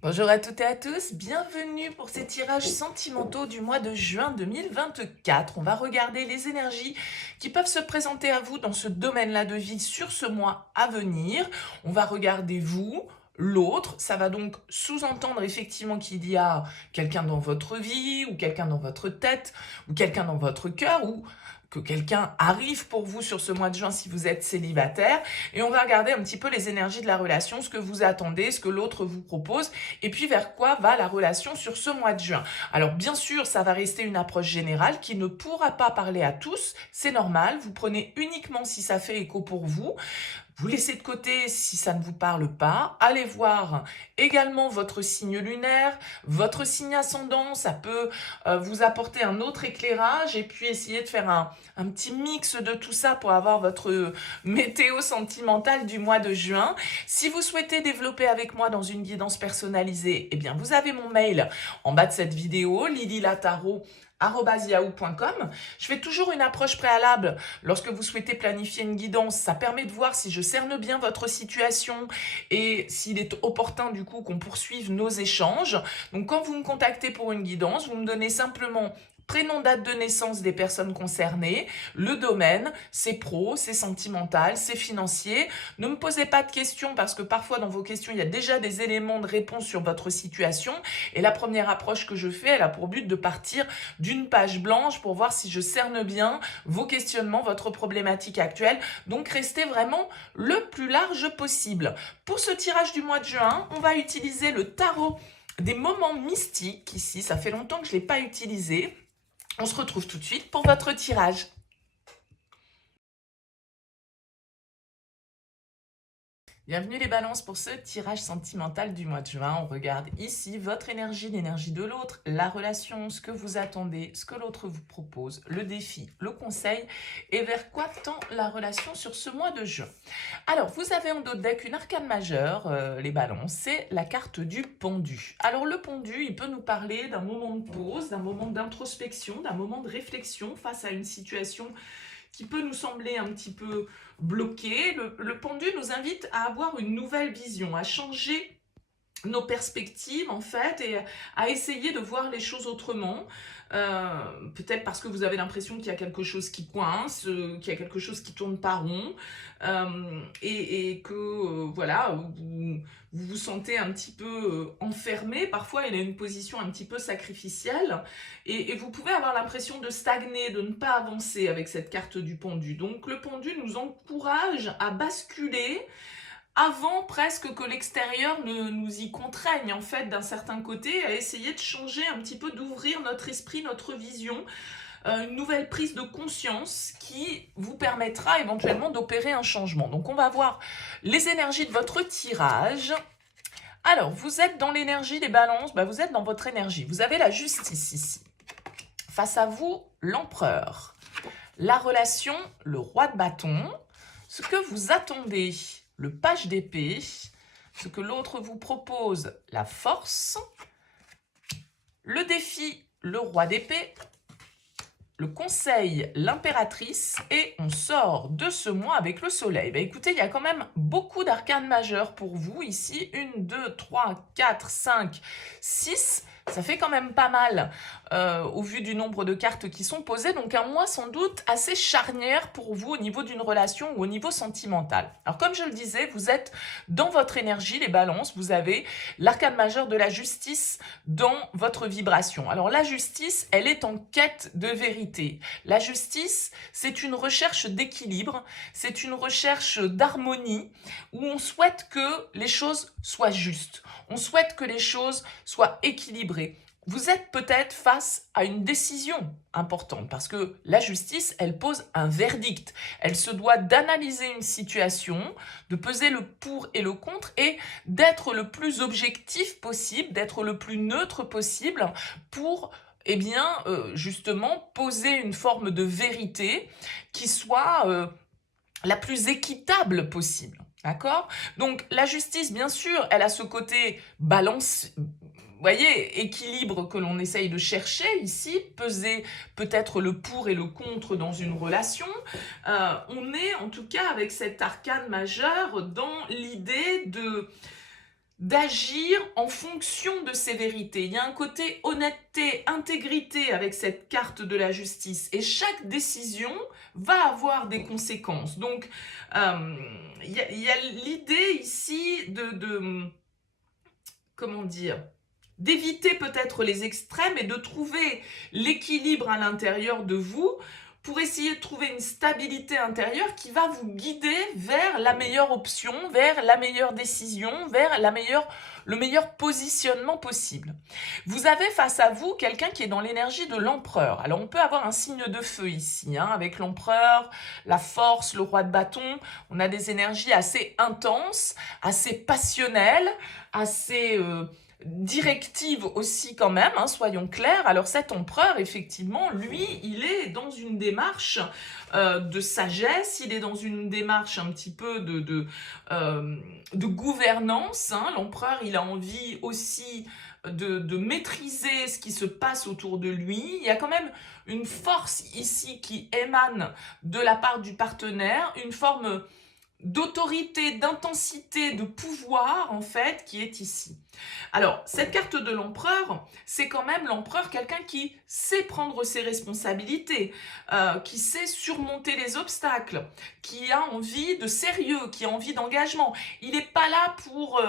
Bonjour à toutes et à tous, bienvenue pour ces tirages sentimentaux du mois de juin 2024. On va regarder les énergies qui peuvent se présenter à vous dans ce domaine-là de vie sur ce mois à venir. On va regarder vous, l'autre. Ça va donc sous-entendre effectivement qu'il y a quelqu'un dans votre vie, ou quelqu'un dans votre tête, ou quelqu'un dans votre cœur, ou que quelqu'un arrive pour vous sur ce mois de juin si vous êtes célibataire. Et on va regarder un petit peu les énergies de la relation, ce que vous attendez, ce que l'autre vous propose, et puis vers quoi va la relation sur ce mois de juin. Alors bien sûr, ça va rester une approche générale qui ne pourra pas parler à tous, c'est normal, vous prenez uniquement si ça fait écho pour vous. Vous laissez de côté si ça ne vous parle pas. Allez voir également votre signe lunaire, votre signe ascendant. Ça peut vous apporter un autre éclairage et puis essayer de faire un petit mix de tout ça pour avoir votre météo sentimentale du mois de juin. Si vous souhaitez développer avec moi dans une guidance personnalisée, eh bien vous avez mon mail en bas de cette vidéo, lilylataro@yahoo.com. Je fais toujours une approche préalable lorsque vous souhaitez planifier une guidance. Ça permet de voir si je cerne bien votre situation et s'il est opportun du coup qu'on poursuive nos échanges. Donc quand vous me contactez pour une guidance, vous me donnez simplement prénom, date de naissance des personnes concernées, le domaine, c'est pro, c'est sentimental, c'est financier. Ne me posez pas de questions parce que parfois dans vos questions, il y a déjà des éléments de réponse sur votre situation. Et la première approche que je fais, elle a pour but de partir d'une page blanche pour voir si je cerne bien vos questionnements, votre problématique actuelle. Donc restez vraiment le plus large possible. Pour ce tirage du mois de juin, on va utiliser le tarot des moments mystiques ici. Ça fait longtemps que je ne l'ai pas utilisé. On se retrouve tout de suite pour votre tirage. Bienvenue les balances pour ce tirage sentimental du mois de juin. On regarde ici votre énergie, l'énergie de l'autre, la relation, ce que vous attendez, ce que l'autre vous propose, le défi, le conseil et vers quoi tend la relation sur ce mois de juin. Alors, vous avez en dos de deck une arcane majeure, les balances, c'est la carte du pendu. Alors, le pendu, il peut nous parler d'un moment de pause, d'un moment d'introspection, d'un moment de réflexion face à une situation qui peut nous sembler un petit peu bloqué. Le pendu nous invite à avoir une nouvelle vision, à changer nos perspectives en fait et à essayer de voir les choses autrement. Peut-être parce que vous avez l'impression qu'il y a quelque chose qui coince, qu'il y a quelque chose qui tourne pas rond, et que voilà, vous vous sentez un petit peu enfermé. Parfois, il a une position un petit peu sacrificielle et vous pouvez avoir l'impression de stagner, de ne pas avancer avec cette carte du pendu. Donc le pendu nous encourage à basculer avant presque que l'extérieur ne nous y contraigne en fait d'un certain côté, à essayer de changer un petit peu, d'ouvrir notre esprit, notre vision, une nouvelle prise de conscience qui vous permettra éventuellement d'opérer un changement. Donc on va voir les énergies de votre tirage. Alors, vous êtes dans l'énergie des balances, vous êtes dans votre énergie. Vous avez la justice ici. Face à vous, l'empereur. La relation, le roi de bâton. Ce que vous attendez, le page d'épée. Ce que l'autre vous propose, la force. Le défi, le roi d'épée. Le conseil, l'impératrice, et on sort de ce mois avec le soleil. Écoutez, il y a quand même beaucoup d'arcanes majeures pour vous ici. 1, 2, 3, 4, 5, 6. Ça fait quand même pas mal au vu du nombre de cartes qui sont posées. Donc un mois sans doute assez charnière pour vous au niveau d'une relation ou au niveau sentimental. Alors comme je le disais, vous êtes dans votre énergie, les balances. Vous avez l'arcane majeure de la justice dans votre vibration. Alors la justice, elle est en quête de vérité. La justice, c'est une recherche d'équilibre, c'est une recherche d'harmonie où on souhaite que les choses soient justes. On souhaite que les choses soient équilibrées. Vous êtes peut-être face à une décision importante parce que la justice, elle pose un verdict. Elle se doit d'analyser une situation, de peser le pour et le contre et d'être le plus objectif possible, d'être le plus neutre possible pour justement poser une forme de vérité qui soit la plus équitable possible. D'accord? Donc la justice, bien sûr, elle a ce côté balance, vous voyez, équilibre que l'on essaye de chercher ici, peser peut-être le pour et le contre dans une relation. On est en tout cas avec cet arcane majeur dans l'idée d'agir en fonction de ses vérités. Il y a un côté honnêteté, intégrité avec cette carte de la justice. Et chaque décision va avoir des conséquences. Donc, il y a l'idée ici comment dire, d'éviter peut-être les extrêmes et de trouver l'équilibre à l'intérieur de vous pour essayer de trouver une stabilité intérieure qui va vous guider vers la meilleure option, vers la meilleure décision, vers le meilleur positionnement possible. Vous avez face à vous quelqu'un qui est dans l'énergie de l'empereur. Alors on peut avoir un signe de feu ici, avec l'empereur, la force, le roi de bâton. On a des énergies assez intenses, assez passionnelles, assez directive aussi quand même, soyons clairs. Alors cet empereur, effectivement, lui, il est dans une démarche de sagesse, il est dans une démarche un petit peu de gouvernance. L'empereur, il a envie aussi de maîtriser ce qui se passe autour de lui. Il y a quand même une force ici qui émane de la part du partenaire, une forme d'autorité, d'intensité, de pouvoir, en fait, qui est ici. Alors, cette carte de l'empereur, c'est quand même l'empereur, quelqu'un qui sait prendre ses responsabilités, qui sait surmonter les obstacles, qui a envie de sérieux, qui a envie d'engagement. Il n'est pas là pour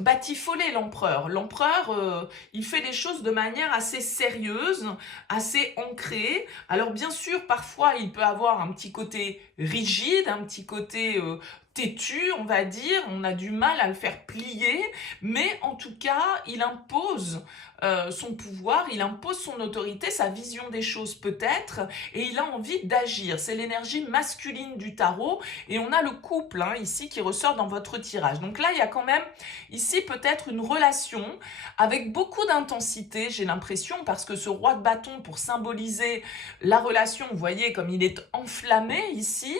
batifoler l'empereur. L'empereur, il fait les choses de manière assez sérieuse, assez ancrée. Alors bien sûr, parfois, il peut avoir un petit côté rigide, un petit côté têtu, on va dire. On a du mal à le faire plier, mais en tout cas, il impose son pouvoir, il impose son autorité, sa vision des choses peut-être, et il a envie d'agir. C'est l'énergie masculine du tarot, et on a le couple ici qui ressort dans votre tirage. Donc là, il y a quand même ici peut-être une relation avec beaucoup d'intensité, j'ai l'impression, parce que ce roi de bâton, pour symboliser la relation, vous voyez comme il est enflammé ici,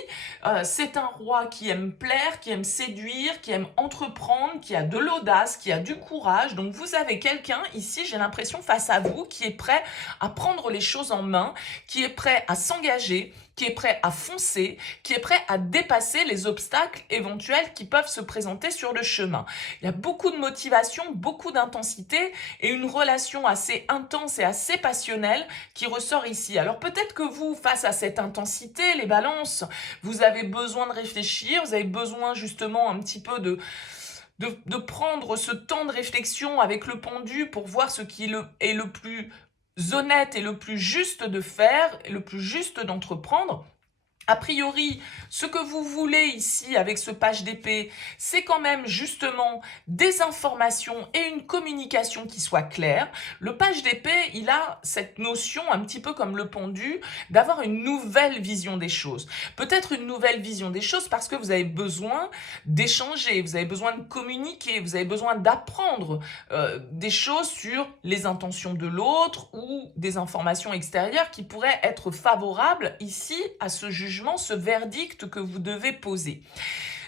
c'est un roi qui aime plaire, qui aime séduire, qui aime entreprendre, qui a de l'audace, qui a du courage. Donc vous avez quelqu'un ici, j'ai l'impression, face à vous, qui est prêt à prendre les choses en main, qui est prêt à s'engager, qui est prêt à foncer, qui est prêt à dépasser les obstacles éventuels qui peuvent se présenter sur le chemin. Il y a beaucoup de motivation, beaucoup d'intensité et une relation assez intense et assez passionnelle qui ressort ici. Alors peut-être que vous, face à cette intensité, les balances, vous avez besoin de réfléchir, vous avez besoin justement un petit peu de prendre ce temps de réflexion avec le pendu pour voir ce qui est le plus honnête et le plus juste de faire, et le plus juste d'entreprendre. A priori, ce que vous voulez ici avec ce page d'épée, c'est quand même justement des informations et une communication qui soit claire. Le page d'épée, il a cette notion, un petit peu comme le pendu, d'avoir une nouvelle vision des choses. Peut-être une nouvelle vision des choses parce que vous avez besoin d'échanger, vous avez besoin de communiquer, vous avez besoin d'apprendre des choses sur les intentions de l'autre ou des informations extérieures qui pourraient être favorables ici à ce jugement, ce verdict que vous devez poser.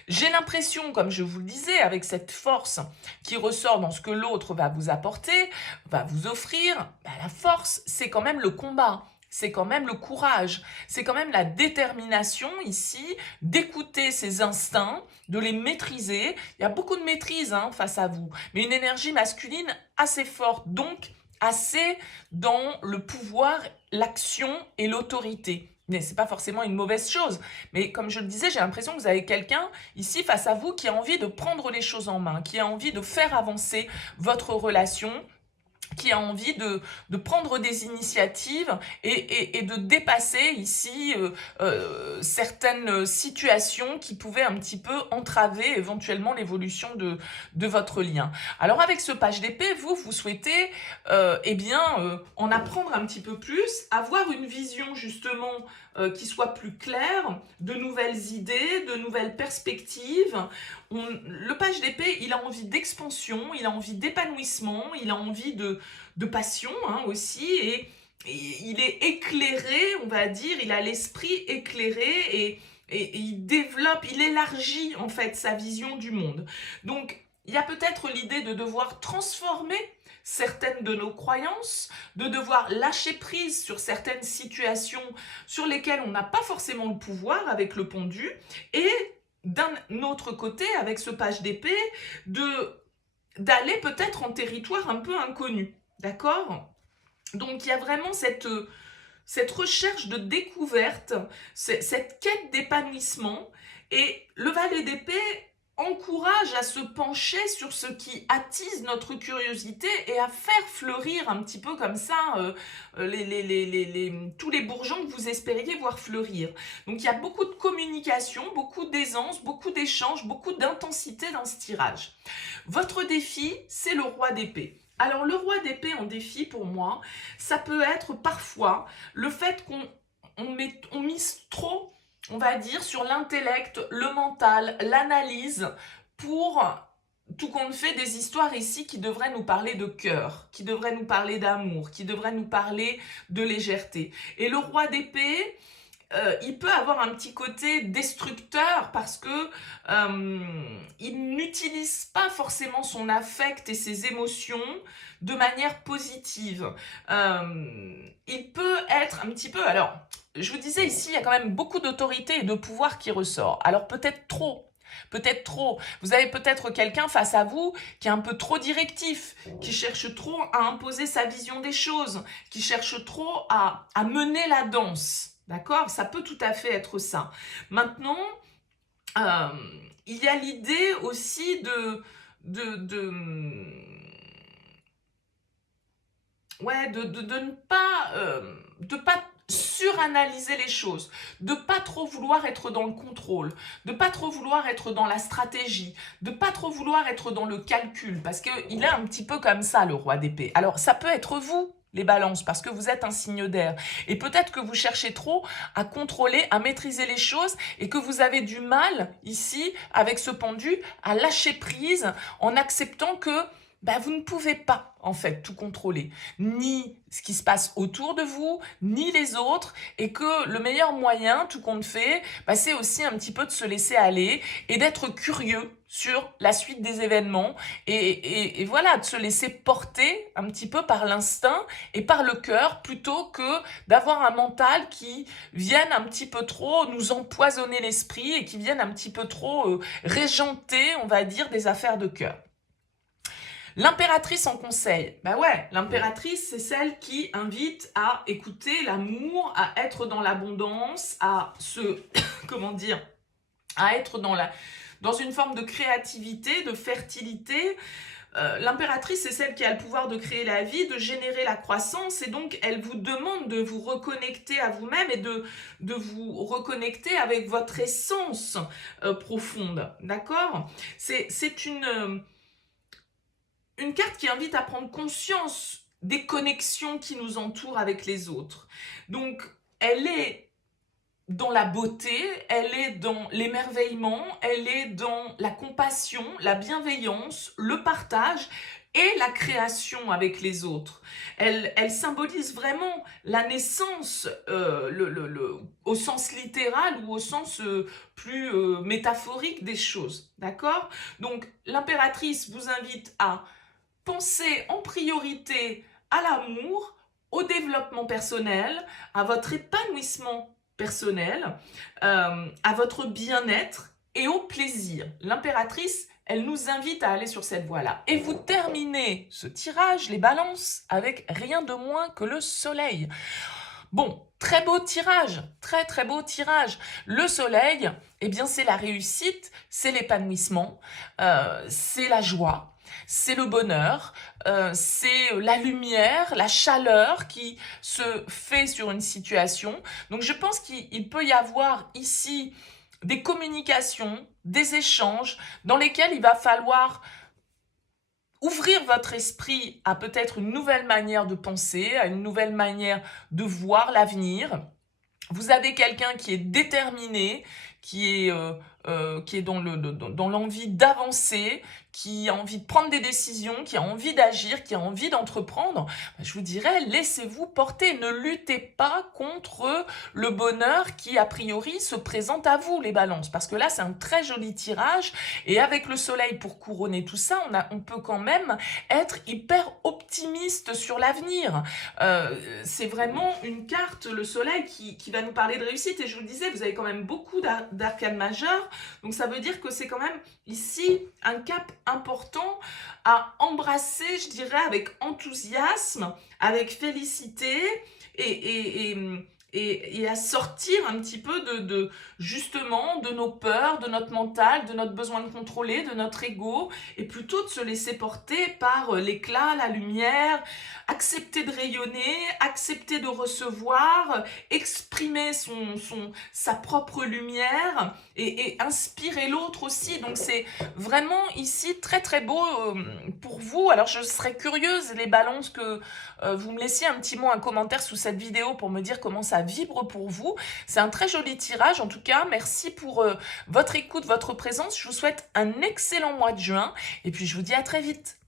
J'ai l'impression, comme je vous le disais, avec cette force qui ressort dans ce que l'autre va vous apporter, va vous offrir, la force, c'est quand même le combat. C'est quand même le courage, c'est quand même la détermination ici d'écouter ses instincts, de les maîtriser. Il y a beaucoup de maîtrise face à vous, mais une énergie masculine assez forte, donc assez dans le pouvoir, l'action et l'autorité. Mais ce n'est pas forcément une mauvaise chose. Mais comme je le disais, j'ai l'impression que vous avez quelqu'un ici face à vous qui a envie de prendre les choses en main, qui a envie de faire avancer votre relation, qui a envie de prendre des initiatives et de dépasser ici certaines situations qui pouvaient un petit peu entraver éventuellement l'évolution de votre lien. Alors avec ce page d'épée, vous souhaitez en apprendre un petit peu plus, avoir une vision justement qui soit plus claire, de nouvelles idées, de nouvelles perspectives. Le page d'épée, il a envie d'expansion, il a envie d'épanouissement, il a envie de passion aussi, et il est éclairé, on va dire, il a l'esprit éclairé et il développe, il élargit en fait sa vision du monde. Donc, il y a peut-être l'idée de devoir transformer certaines de nos croyances, de devoir lâcher prise sur certaines situations sur lesquelles on n'a pas forcément le pouvoir avec le pendu, et d'un autre côté, avec ce page d'épée, de d'aller peut-être en territoire un peu inconnu, d'accord? Donc il y a vraiment cette recherche de découverte, cette quête d'épanouissement, et le valet d'épée encourage à se pencher sur ce qui attise notre curiosité et à faire fleurir un petit peu comme ça tous les bourgeons que vous espériez voir fleurir. Donc il y a beaucoup de communication, beaucoup d'aisance, beaucoup d'échanges, beaucoup d'intensité dans ce tirage. Votre défi, c'est le roi d'épée. Alors le roi d'épée en défi pour moi, ça peut être parfois le fait qu'on mise trop, on va dire, sur l'intellect, le mental, l'analyse pour tout compte fait des histoires ici qui devraient nous parler de cœur, qui devraient nous parler d'amour, qui devraient nous parler de légèreté. Et le roi d'épée, il peut avoir un petit côté destructeur parce que il n'utilise pas forcément son affect et ses émotions de manière positive. Il peut être un petit peu... Alors, je vous disais ici, il y a quand même beaucoup d'autorité et de pouvoir qui ressort. Alors peut-être trop. Peut-être trop. Vous avez peut-être quelqu'un face à vous qui est un peu trop directif, qui cherche trop à imposer sa vision des choses, qui cherche trop à mener la danse. D'accord? Ça peut tout à fait être ça. Maintenant, il y a l'idée aussi de ne pas suranalyser les choses, de pas trop vouloir être dans le contrôle, de pas trop vouloir être dans la stratégie, de pas trop vouloir être dans le calcul, parce qu'il est un petit peu comme ça, le roi d'épée. Alors, ça peut être vous, les balances, parce que vous êtes un signe d'air. Et peut-être que vous cherchez trop à contrôler, à maîtriser les choses, et que vous avez du mal, ici, avec ce pendu, à lâcher prise en acceptant que vous ne pouvez pas, en fait, tout contrôler. Ni ce qui se passe autour de vous, ni les autres, et que le meilleur moyen, tout compte fait, c'est aussi un petit peu de se laisser aller et d'être curieux sur la suite des événements et voilà, de se laisser porter un petit peu par l'instinct et par le cœur plutôt que d'avoir un mental qui vienne un petit peu trop nous empoisonner l'esprit et qui vienne un petit peu trop régenter, on va dire, des affaires de cœur. L'impératrice en conseil, l'impératrice, c'est celle qui invite à écouter l'amour, à être dans l'abondance, à se, à être dans une forme de créativité, de fertilité. L'impératrice, c'est celle qui a le pouvoir de créer la vie, de générer la croissance, et donc elle vous demande de vous reconnecter à vous-même et de vous reconnecter avec votre essence profonde, d'accord? C'est une carte qui invite à prendre conscience des connexions qui nous entourent avec les autres. Donc, elle est dans la beauté, elle est dans l'émerveillement, elle est dans la compassion, la bienveillance, le partage et la création avec les autres. Elle symbolise vraiment la naissance au sens littéral ou au sens plus métaphorique des choses. D'accord? Donc, l'impératrice vous invite à pensez en priorité à l'amour, au développement personnel, à votre épanouissement personnel, à votre bien-être et au plaisir. L'impératrice, elle nous invite à aller sur cette voie-là. Et vous terminez ce tirage, les balances, avec rien de moins que le soleil. Bon, très beau tirage, très très beau tirage. Le soleil, c'est la réussite, c'est l'épanouissement, c'est la joie. C'est le bonheur, c'est la lumière, la chaleur qui se fait sur une situation. Donc je pense qu'il peut y avoir ici des communications, des échanges dans lesquels il va falloir ouvrir votre esprit à peut-être une nouvelle manière de penser, à une nouvelle manière de voir l'avenir. Vous avez quelqu'un qui est déterminé, qui est dans l'envie d'avancer, qui a envie de prendre des décisions, qui a envie d'agir, qui a envie d'entreprendre. Je vous dirais, laissez-vous porter, ne luttez pas contre le bonheur qui, a priori, se présente à vous, les balances. Parce que là, c'est un très joli tirage, et avec le soleil pour couronner tout ça, on peut quand même être hyper optimiste sur l'avenir. C'est vraiment une carte, le soleil, qui va nous parler de réussite. Et je vous le disais, vous avez quand même beaucoup d'arcanes majeures Donc ça veut dire que c'est quand même ici un cap important à embrasser, je dirais, avec enthousiasme, avec félicité et à sortir un petit peu justement de nos peurs, de notre mental, de notre besoin de contrôler, de notre ego, et plutôt de se laisser porter par l'éclat, la lumière, accepter de rayonner, accepter de recevoir, exprimer sa propre lumière et inspirer l'autre aussi. Donc c'est vraiment ici très très beau pour vous. Alors je serais curieuse, les balances, que vous me laissiez un petit mot, un commentaire sous cette vidéo pour me dire comment ça vibre pour vous. C'est un très joli tirage en tout cas. Merci pour votre écoute, votre présence. Je vous souhaite un excellent mois de juin et puis je vous dis à très vite.